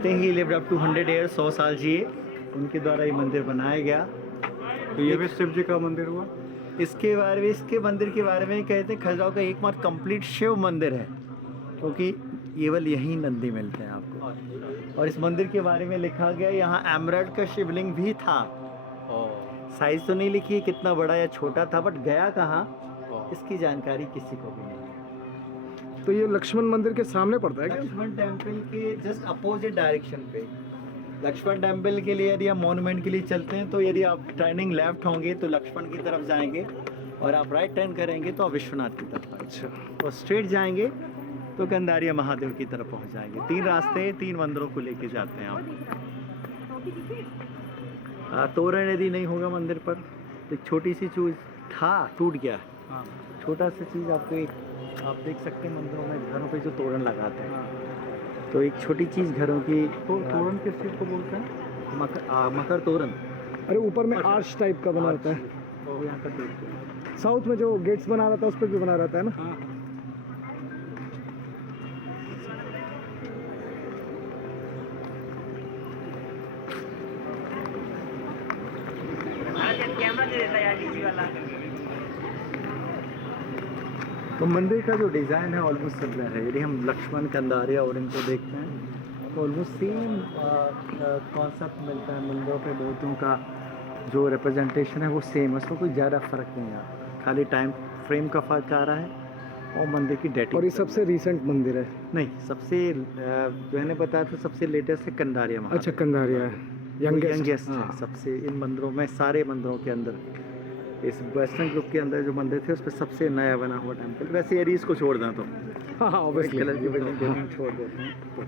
कहते हैं he lived up to 100 years, 100 साल जिए, उनके द्वारा ये मंदिर बनाया गया। तो ये भी शिव जी का मंदिर हुआ। इसके बारे में, इसके मंदिर के बारे में कहते हैं खजुराहो का एकमात्र कंप्लीट शिव मंदिर है, क्योंकि केवल यहीं नंदी मिलते हैं आपको। और इस मंदिर के बारे में लिखा गया यहाँ एमराल्ड का शिवलिंग भी था। साइज तो नहीं लिखी है कितना बड़ा या छोटा था, बट गया कहाँ इसकी जानकारी किसी को भी नहीं। तो ये लक्ष्मण मंदिर के सामने पड़ता है क्या? लक्ष्मण टेम्पल के जस्ट अपोजिट डायरेक्शन पे। लक्ष्मण टेम्पल के लिए यदि आप मॉन्यूमेंट के लिए चलते हैं तो यदि आप टर्निंग लेफ्ट होंगे तो लक्ष्मण की तरफ जाएंगे, और आप राइट टर्न करेंगे तो आप विश्वनाथ की तरफ आएंगे। अच्छा। और स्ट्रेट जाएंगे तो कंदारिया महादेव की तरफ पहुंच जाएंगे। 3 रास्ते 3 मंदिरों को लेके जाते हैं आप। तोरण यदि नहीं होगा मंदिर पर तो एक छोटी सी चीज़ था, टूट गया। छोटा सा चीज़ आपको एक, आप देख सकते हैं मंदिरों में घरों पे जो तोरण लगाते हैं, तो एक छोटी चीज़ घरों की। तोरण किस चीज़ को बोलते हैं? मकर तोरण। अरे ऊपर में आर्च टाइप का बना रहता है। वो यहाँ का देखते साउथ में जो गेट्स बना रहता है उस पर भी बना रहता है ना। हाँ। तो मंदिर का जो डिज़ाइन है ऑलमोस्ट सिमिलर है। यदि हम लक्ष्मण, कंदारिया और इनको देखते हैं तो ऑलमोस्ट सेम कॉन्सेप्ट मिलता है मंदिरों पे। बहुतों का जो रिप्रेजेंटेशन है वो सेम है, उसमें कोई ज़्यादा फ़र्क नहीं आ रहा, खाली टाइम फ्रेम का फ़र्क आ रहा है और मंदिर की डेटिंग। और ये सबसे रीसेंट मंदिर है? नहीं, सबसे मैंने बताया था सबसे लेटेस्ट है कंदारिया महादेव। अच्छा, कंदारिया है यंगेस्ट है सबसे इन मंदिरों में, सारे मंदिरों के अंदर। इस वेस्टर्न ग्रुप के अंदर जो मंदिर थे उस पर सबसे नया बना हुआ टेम्पल। वैसे यदि इसको छोड़ दें तो हाँ हाँ, व्हाइट कलर की बिल्डिंग छोड़ देते हैं तो।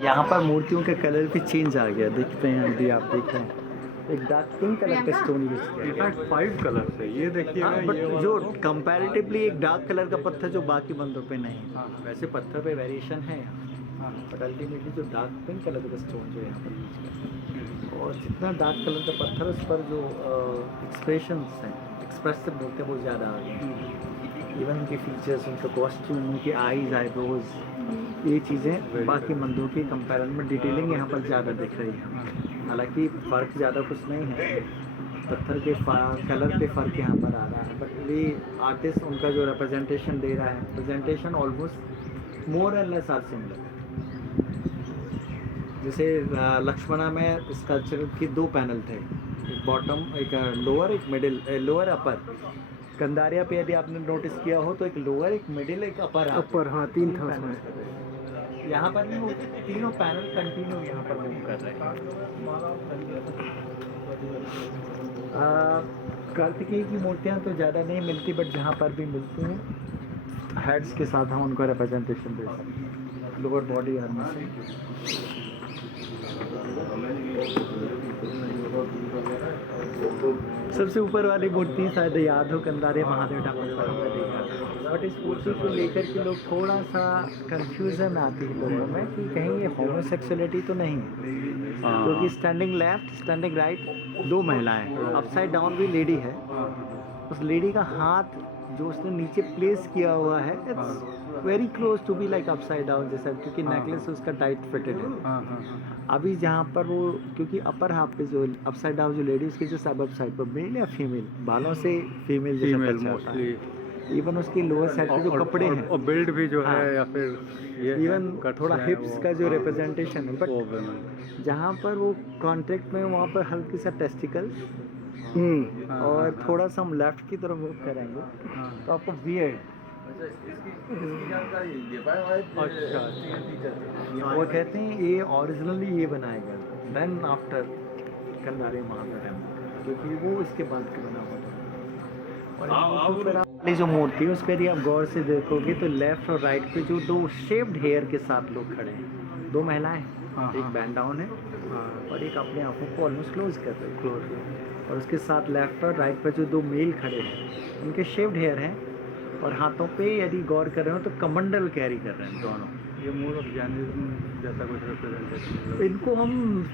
यहाँ पर मूर्तियों का कलर भी चेंज आ गया, देखते हैं यदि आप देख रहे हैं एक डार्क पिंक कलर का स्टोन यूज किया गया। 5 कलर है ये, देखिए। हाँ, बट जो कंपैरेटिवली एक डार्क कलर का पत्थर जो बाकी मंदिरों पे नहीं है। वैसे पत्थर पे वेरिएशन है यहाँ, बट अल्टीमेटली जो डार्क पिंक कलर का स्टोन जो यहाँ पर यूज किया है, और जितना डार्क कलर का पत्थर उस पर जो एक्सप्रेशंस हैं, एक्सप्रेसिव बोलते हैं, वो ज़्यादा आ गए हैं। इवन उनके फीचर्स, उनका कॉस्ट्यूम, उनकी आईज, आईब्रोज, ये चीज़ें बाकी मंदिरों के कंपैरिजन में डिटेलिंग यहाँ पर ज़्यादा दिख रही है। हालांकि फ़र्क ज़्यादा कुछ नहीं है, पत्थर के कलर पे फ़र्क यहाँ पर आ रहा है, बट ये आर्टिस्ट उनका जो रिप्रेजेंटेशन दे रहा है, presentation almost more and less are similar. जैसे लक्ष्मणा में स्कल्पचर की 2 पैनल थे, एक बॉटम, एक लोअर, एक मिडिल, लोअर अपर। कंदारिया पे यदि आपने नोटिस किया हो तो एक लोअर, एक मिडिल, एक अपर। हाँ, 3 था उसमें। यहाँ पर भी वो तीनों पैनल कंटिन्यू यहाँ पर मूव कर रहे हैं। कार्तिकेय की मूर्तियाँ तो ज़्यादा नहीं मिलती, बट जहाँ पर भी मिलती हैं हेड्स के साथ हम उनको रिप्रेजेंटेशन दे सकते हैं, लोअर बॉडी आर्मर से। सबसे ऊपर वाली मूर्ति शायद याद हो, कंदारिया महादेव टेम्पल पर हमने देखा, बट इस मूर्ति को लेकर के लोग थोड़ा सा कंफ्यूजन आती है लोगों में कि कहीं ये होमोसेक्सुअलिटी तो नहीं है, क्योंकि स्टैंडिंग लेफ्ट, स्टैंडिंग राइट 2 महिलाएं, अपसाइड डाउन भी लेडी है। उस लेडी का हाथ जो उसने नीचे प्लेस किया हुआ है, it's very close to be like upside down जैसा, क्योंकि नेकलेस उसका टाइट फिटेड है। अभी जहाँ पर वो, क्योंकि अपर हाफ पे जो अपसाइड डाउन जो लेडी, उसकी जो सब साइड पर मेल या फीमेल, बालों से फीमेल जैसा टच आता है। इवन उसकी लोअर साइड पे जो कपड़े हैं और बिल्ड भी जो है, या फिर ये इवन थोड़ा हिप्स का जो रिप्रेजेंटेशन है, बट जहाँ पर वो कॉन्टेक्ट में, वहाँ पर हल्की सा टेस्टिकल और थोड़ा सा हम लेफ्ट की तरफ मूव करेंगे तो आपको वियर्ड। अच्छा, वो कहते हैं ये ओरिजिनली ये बनाया गया then after Kandariya Mahadev temple, क्योंकि वो इसके बाद के बना हुआ था। और वाली जो मूर्ति है उस पर यदि आप गौर से देखोगे तो लेफ्ट और राइट पे जो 2 शेप्ड हेयर के साथ लोग खड़े हैं, 2 महिलाएं, हाँ, एक हाँ। बैंड डाउन है हाँ और एक अपने आंखों को ऑलमोस्ट क्लोज कर रही है। क्लोज और उसके साथ लेफ्ट और राइट पर जो दो मेल खड़े हैं उनके शेव्ड हेयर हैं और हाथों पे यदि गौर कर रहे हो तो कमंडल कैरी कर रहे हैं दोनों। ये मोर ऑफ जैनिज्म जैसा कुछ रिप्रेजेंटेशन इनको हम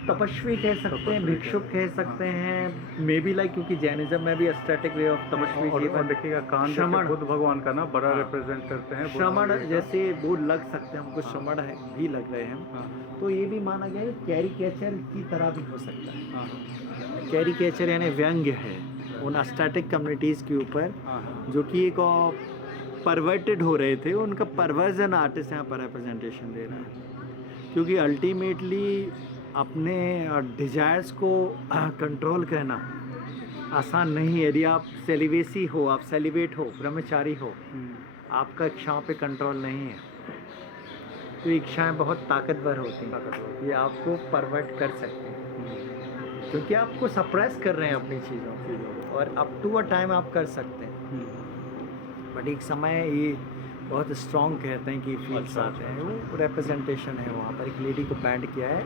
तपस्वी कह सकते हैं, भिक्षुक कह सकते हैं, मे बी लाइक, क्योंकि जैनिज्म में भी एस्थेटिक वे ऑफ तपस्वी और जीवन। देखिएगा कान जैसे श्रमण। बुद्ध भगवान का ना बड़ा हाँ। रिप्रेजेंट करते हैं। बुद्ध श्रमण भगवान का। जैसे वो लग सकते हैं, हमको हाँ। श्रमण है भी लग रहे हैं, हाँ तो ये भी माना गया है कैरिकेचर की तरह भी हो सकता है। हाँ कैरिकेचर यानी व्यंग्य है उन एस्थेटिक कम्युनिटीज़ के ऊपर हाँ जो कि एक परवर्टेड हो रहे थे, उनका परवर्जन आर्टिस्ट यहाँ पर रिप्रेजेंटेशन दे रहा है। क्योंकि अल्टीमेटली अपने डिजायर्स को कंट्रोल करना आसान नहीं है। यदि आप सेलिवेसी हो, आप सेलिब्रेट हो, ब्रह्मचारी हो, आपका इच्छाओं पे कंट्रोल नहीं है, तो इच्छाएं बहुत ताकतवर होती हैं, ये आपको परवर्ट कर सकते हैं क्योंकि आपको सप्रेस कर रहे हैं अपनी चीज़ों को, और अप टू अ टाइम आप कर सकते हैं, बट एक समय ये बहुत स्ट्रॉन्ग कहते हैं कि फील्स आते हैं। वो रिप्रेजेंटेशन है, वहाँ पर एक लेडी को बैंड किया है,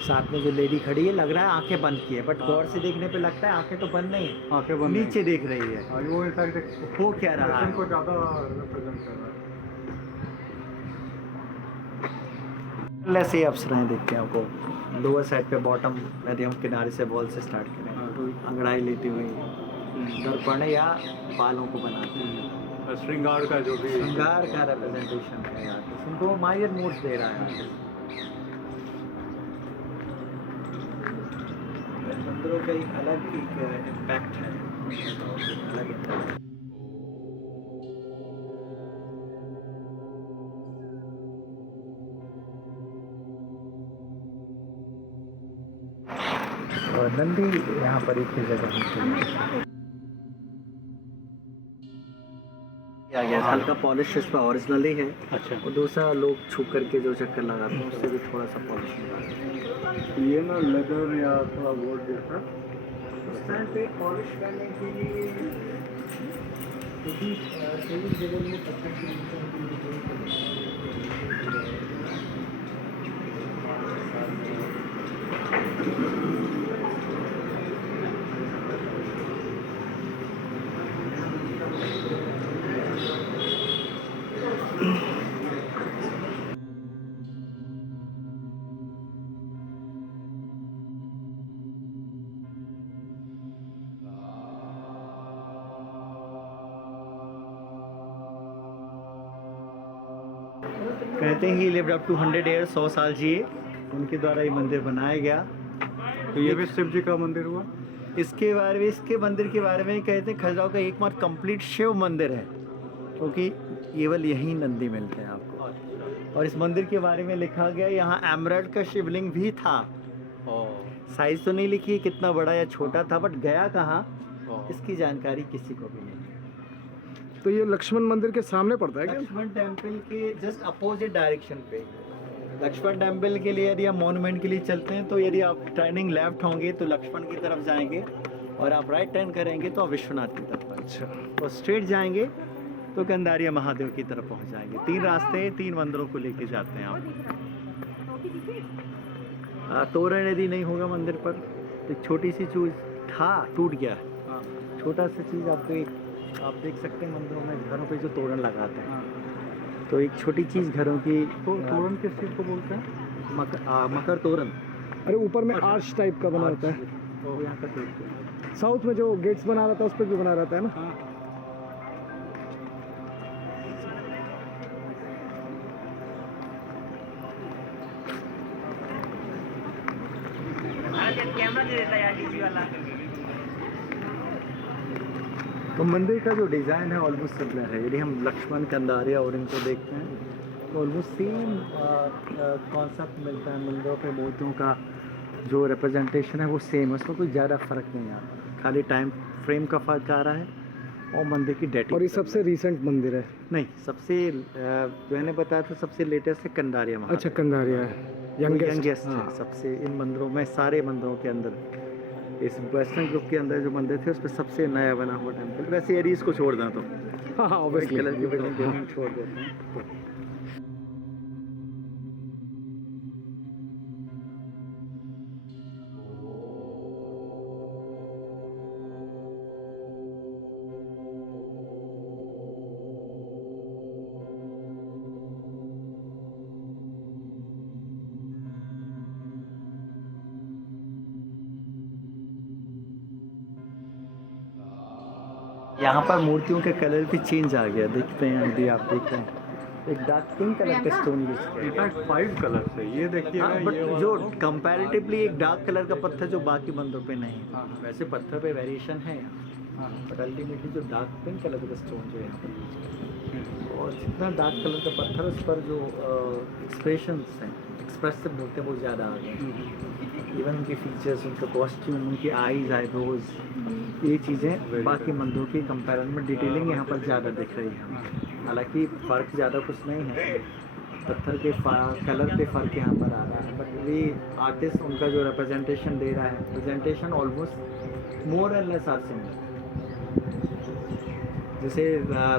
साथ में जो लेडी खड़ी है लग रहा है आंखें बंद की है, बट गौर से देखने पे लगता है आंखें तो बंद नहीं है, आंखें बंद नीचे देख रही है। नहीं। वो इनफैक्ट हो क्या रहा है? को ज़्यादा रिप्रेजेंट कर रहा है। ऐसे अप्सराएं देखते हैं आपको लोअर साइड पे बॉटम, यदि हम किनारे से बॉल से स्टार्ट करें तो अंगड़ाई लेती हुई दर्पण या बालों को बनाती है। श्रृंगार का जो भी श्रृंगार का रिप्रेजेंटेशन है आर्टिस्ट, उनको मायर मूड्स दे रहा है आर्टिस्ट। मंदिरों का एक अलग इम्पैक्ट है, अलग impact है। और नंदी यहाँ पर एक ही जगह है। आ गया हल्का पॉलिश इस पर ओरिजिनली है, अच्छा और दूसरा लोग छू करके जो चक्कर लगाते हैं उससे भी थोड़ा सा पॉलिश निकालते हैं। ये ना लेदर या थोड़ा वुड जैसा उस टाइम पे पॉलिश करने के लिए क्योंकि कई जगह में पत्थर की कहते हैं he lived up to 100 year, 100 साल जिए, उनके द्वारा ये मंदिर बनाया गया। तो ये भी शिव जी का मंदिर हुआ। इसके बारे में, इसके मंदिर के बारे में कहते हैं खजुराहो का एकमात्र कंप्लीट शिव मंदिर है, क्योंकि केवल यहीं नंदी मिलते हैं आपको। और इस मंदिर के बारे में लिखा गया यहाँ एमरल्ड का शिवलिंग भी था। साइज तो नहीं लिखी कितना बड़ा या छोटा था, बट गया कहाँ इसकी जानकारी किसी को भी नहीं। तो ये लक्ष्मण मंदिर के सामने पड़ता है क्या? लक्ष्मण टेम्पल के जस्ट अपोजिट डायरेक्शन पे। लक्ष्मण टेम्पल के लिए यदि आप मॉन्यूमेंट के लिए चलते हैं तो यदि आप टर्निंग लेफ्ट होंगे तो लक्ष्मण की तरफ जाएंगे, और आप राइट टर्न करेंगे तो आप विश्वनाथ की तरफ। अच्छा, और स्ट्रेट जाएंगे तो कंदारिया महादेव की तरफ पहुंच जाएंगे। 3 रास्ते, 3 मंदिरों को लेके जाते हैं आप। तोरण यदि नहीं होगा मंदिर पर तो एक छोटी सी चीज था, टूट गया। छोटा सा चीज़ आपको एक आप देख सकते हैं मंदिरों में, घरों पे जो तोरण लगाते हैं, तो एक छोटी चीज़ घरों की। तो तोरण किस चीज़ को बोलते हैं? मकर तोरण। अरे ऊपर में आर्च टाइप का बना होता है। वो यहाँ का तोरण। साउथ में जो गेट्स बना रहता है उस पर भी बना रहता है ना। कैमरा दे देता है यार डीजी वाला। तो मंदिर का जो डिज़ाइन है ऑलमोस्ट सिमिलर है। यदि हम लक्ष्मण, कंदारिया और इनको देखते हैं तो ऑलमोस्ट सेम कॉन्सेप्ट मिलता है मंदिरों पे। मूर्तियों का जो रिप्रेजेंटेशन है वो सेम है, उसमें कोई ज़्यादा फ़र्क नहीं आता, खाली टाइम फ्रेम का फ़र्क आ रहा है और मंदिर की डेटिंग। और ये सबसे रीसेंट मंदिर है? नहीं, सबसे मैंने बताया था सबसे लेटेस्ट है कंदारिया महादेव। अच्छा, कंदारिया है यंगेस्ट है सबसे इन मंदिरों में, सारे मंदिरों के अंदर। इस वेस्टर्न ग्रुप के अंदर जो मंदिर थे उस पर सबसे नया बना हुआ टेम्पल। वैसे यदि इसको छोड़ दें तो हाँ हाँ, व्हाइट कलर की बिल्डिंग ऑब्वियसली। हम छोड़ देते हैं। यहाँ पर मूर्तियों का कलर भी चेंज आ गया, देखते हैं यदि आप देख रहे हैं एक डार्क पिंक कलर का स्टोन यूज किया इनफैक्ट 5 कलर्स है ये देखिए हाँ, ना, बट ये वाला जो तो- कंपैरेटिवली एक डार्क कलर का पत्थर जो बाकी मंदिरों पे नहीं है। हाँ, हाँ। वैसे पत्थर पे वेरिएशन है यहाँ, हाँ, बट अल्टीमेटली जो डार्क पिंक कलर का स्टोन जो है यहाँ पर यूज किया हाँ। और जितना डार्क कलर का पत्थर उस पर जो एक्सप्रेशंस हैं, एक्सप्रेसिव बोलते हैं, वो ज़्यादा आ गए। इवन उनके फीचर्स, उनका कॉस्ट्यूम, उनकी आईज, आईब्रोज, ये चीज़ें बाकी मंदिरों के कंपैरिजन में डिटेलिंग यहाँ पर ज़्यादा दिख रही है हमें। हालांकि फ़र्क ज़्यादा कुछ नहीं है, पत्थर के कलर पे फ़र्क यहाँ पर आ रहा है, बट वे आर्टिस्ट उनका जो रिप्रेजेंटेशन दे रहा है, presentation almost more and less are similar. जैसे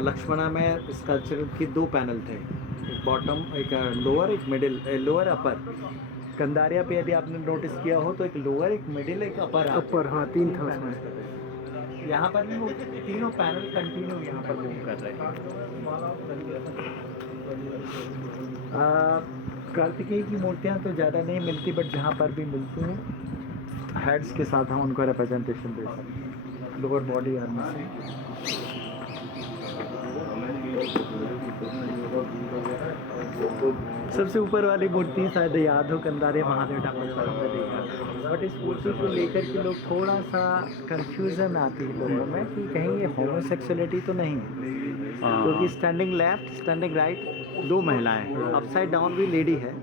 लक्ष्मणा में स्कल्पचर की 2 पैनल थे, एक बॉटम, एक लोअर, एक मिडिल, लोअर अपर। कंदारिया पे यदि आपने नोटिस किया हो तो एक लोअर, एक मिडिल, एक अपर अपर, हाँ, 3 था उसमें। यहाँ पर भी वो तीनों पैनल कंटिन्यू यहाँ पर मूव कर रहे हैं। कार्तिकेय की मूर्तियाँ तो ज़्यादा नहीं मिलती, बट जहाँ पर भी मिलती हैं हेड्स के साथ हम उनको रिप्रेजेंटेशन दे सकते हैं, लोअर बॉडी आर्मर से। सबसे ऊपर वाली मूर्ति शायद याद हो, कंदारे महादेव टेम्पल पर हमने देखा, बट इस मूर्ति को लेकर के लोग थोड़ा सा कंफ्यूजन आती है लोगों में कि कहीं ये होमोसेक्सुअलिटी तो नहीं है, क्योंकि स्टैंडिंग लेफ्ट, स्टैंडिंग राइट 2 महिलाएं, अपसाइड डाउन भी लेडी है।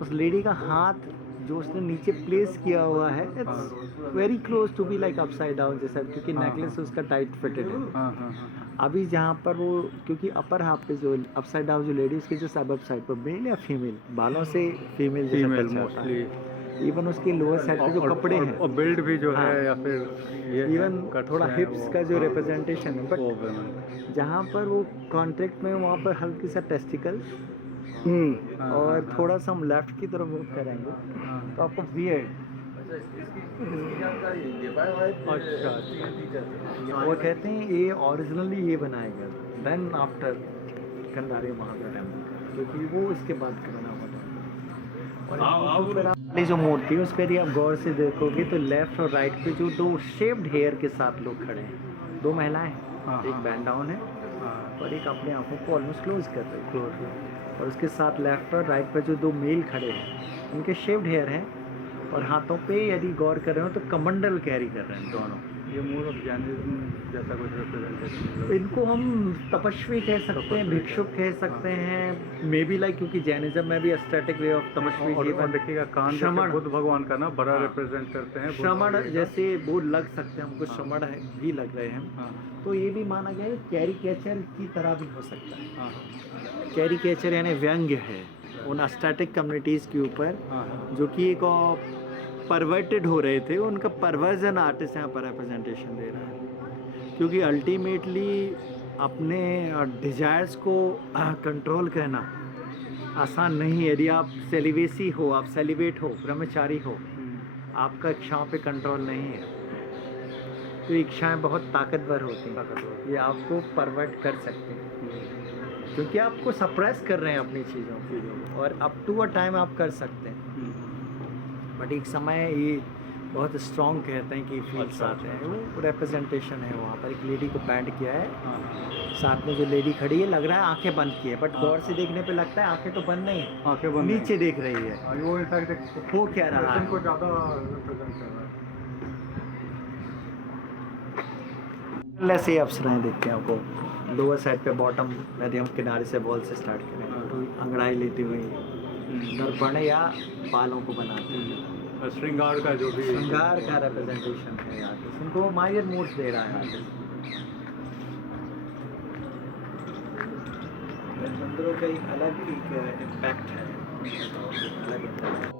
उस लेडी का हाथ जो उसने नीचे प्लेस किया हुआ है, it's very close to be like upside down जैसा, क्योंकि नेकलेस उसका टाइट फिटेड है। अभी जहाँ पर वो, क्योंकि अपर हाफ पे जो अपसाइड डाउन जो लेडी, उसके जो सब साइड पर मेल या फीमेल, बालों से फीमेल फीमेल जैसा मोस्टली, इवन उसके लोअर साइड पे जो कपड़े हैं, और बिल्ड भी जो हाँ, है, या फिर ये इवन थोड़ा हिप्स का जो रिप्रेजेंटेशन है, वो बट जहाँ पर वो कॉन्ट्रैक्ट में वहाँ पर हल्की सा टेस्टिकल्स और थोड़ा सा हम लेफ्ट की तरफ मूव करेंगे तो आपको वियर्ड, अच्छा, वो कहते हैं ये ओरिजिनली ये बनाया गया, then after Kandhari Mahadev temple, क्योंकि वो इसके बाद का बना हुआ था। और ऊपर वाली जो मूर्ति है उस पर आप गौर से देखोगे तो लेफ्ट और राइट पे जो 2 शेप्ड हेयर के साथ लोग खड़े हैं, 2 महिलाएं, एक बैंड डाउन है और एक अपने आंखों को ऑलमोस्ट क्लोज कर रही है, और उसके साथ लेफ्ट और राइट पर जो 2 मेल खड़े हैं उनके शेप्ड हेयर हैं, और हाथों पे यदि गौर कर रहे हो तो कमंडल कैरी कर रहे हैं दोनों। ये मोर ऑफ जैनिज्म जैसा कुछ रिप्रेजेंटेशन, इनको हम तपस्वी कह सकते हैं, भिक्षुक कह सकते हैं, मे बी लाइक, क्योंकि जैनिज्म में भी एस्थेटिक वे ऑफ तपस्वी और जीवन, देखिएगा कान श्रमण, जैसे बुद्ध भगवान का ना बड़ा हाँ, रिप्रेजेंट करते हैं, श्रमण जैसे वो लग सकते हैं, हमको हाँ, श्रमण भी लग रहे हैं, हाँ, तो ये भी माना गया है कैरिकेचर की तरह भी हो सकता है। हाँ, कैरिकेचर यानी व्यंग्य है उन एस्थेटिक कम्युनिटीज़ के ऊपर हाँ, जो कि एक परवर्टेड हो रहे थे, उनका परवर्जन आर्टिस्ट यहाँ पर रिप्रेजेंटेशन दे रहा है, क्योंकि अल्टीमेटली अपने डिजायर्स को कंट्रोल करना आसान नहीं है। यदि आप सेलिवेसी हो, आप सेलिब्रेट हो, ब्रह्मचारी हो, आपका इच्छाओं पे कंट्रोल नहीं है, तो इच्छाएं बहुत ताकतवर होती हैं, ये आपको परवर्ट कर सकते हैं, क्योंकि आपको सप्रेस कर रहे हैं अपनी चीज़ों को, और अप टू अ टाइम आप कर सकते हैं, बट एक समय ये बहुत स्ट्रॉन्ग कहते हैं कि फील्स आते हैं, वो रिप्रेजेंटेशन है। वहाँ पर एक लेडी को बैंड किया है, साथ में जो लेडी खड़ी है लग रहा है आंखें बंद की है, बट गौर से देखने पे लगता है आंखें तो बंद नहीं है, आंखें बंद नीचे देख रही है, वो इनफैक्ट हो क्या रहा है। को ज़्यादा रिप्रेजेंट कर रहा है। ऐसे अप्सराएं देखते हैं आपको लोअर साइड पे, बॉटम यदि हम किनारे से बॉल से स्टार्ट करें तो अंगड़ाई लेती हुई दर्पण या बालों को बनाती है, श्रृंगार का जो भी श्रृंगार का रिप्रेजेंटेशन है आर्टिस्ट, उनको मायर मूड्स दे रहा है आर्टिस्ट। मंदिरों का एक अलग इम्पैक्ट है, अलग impact है।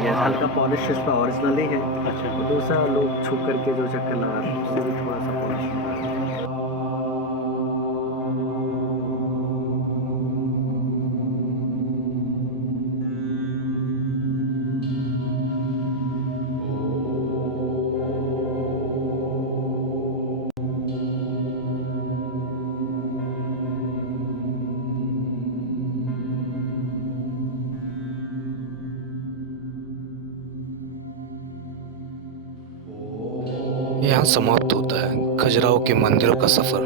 ये हल्का पॉलिश इस पर ओरिजिनल ही है। अच्छा। और दूसरा लोग छू करके जो चक्कर लगा रहे हैं उससे भी थोड़ा सा पॉलिश। यहाँ समाप्त होता है खजुराहो के मंदिरों का सफ़र,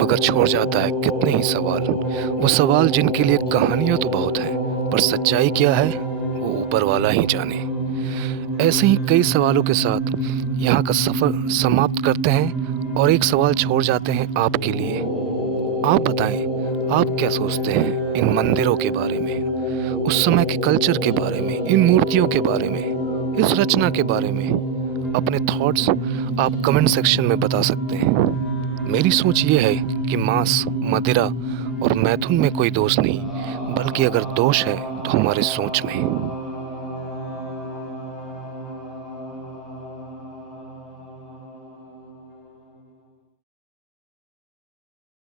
मगर छोड़ जाता है कितने ही सवाल। वो सवाल जिनके लिए कहानियाँ तो बहुत हैं, पर सच्चाई क्या है वो ऊपर वाला ही जाने। ऐसे ही कई सवालों के साथ यहाँ का सफ़र समाप्त करते हैं और एक सवाल छोड़ जाते हैं आपके लिए। आप बताएं, आप क्या सोचते हैं इन मंदिरों के बारे में, उस समय के कल्चर के बारे में, इन मूर्तियों के बारे में, इस रचना के बारे में? अपने थॉट्स आप कमेंट सेक्शन में बता सकते हैं। मेरी सोच ये है कि मांस, मदिरा और मैथुन में कोई दोष नहीं, बल्कि अगर दोष है तो हमारे सोच में।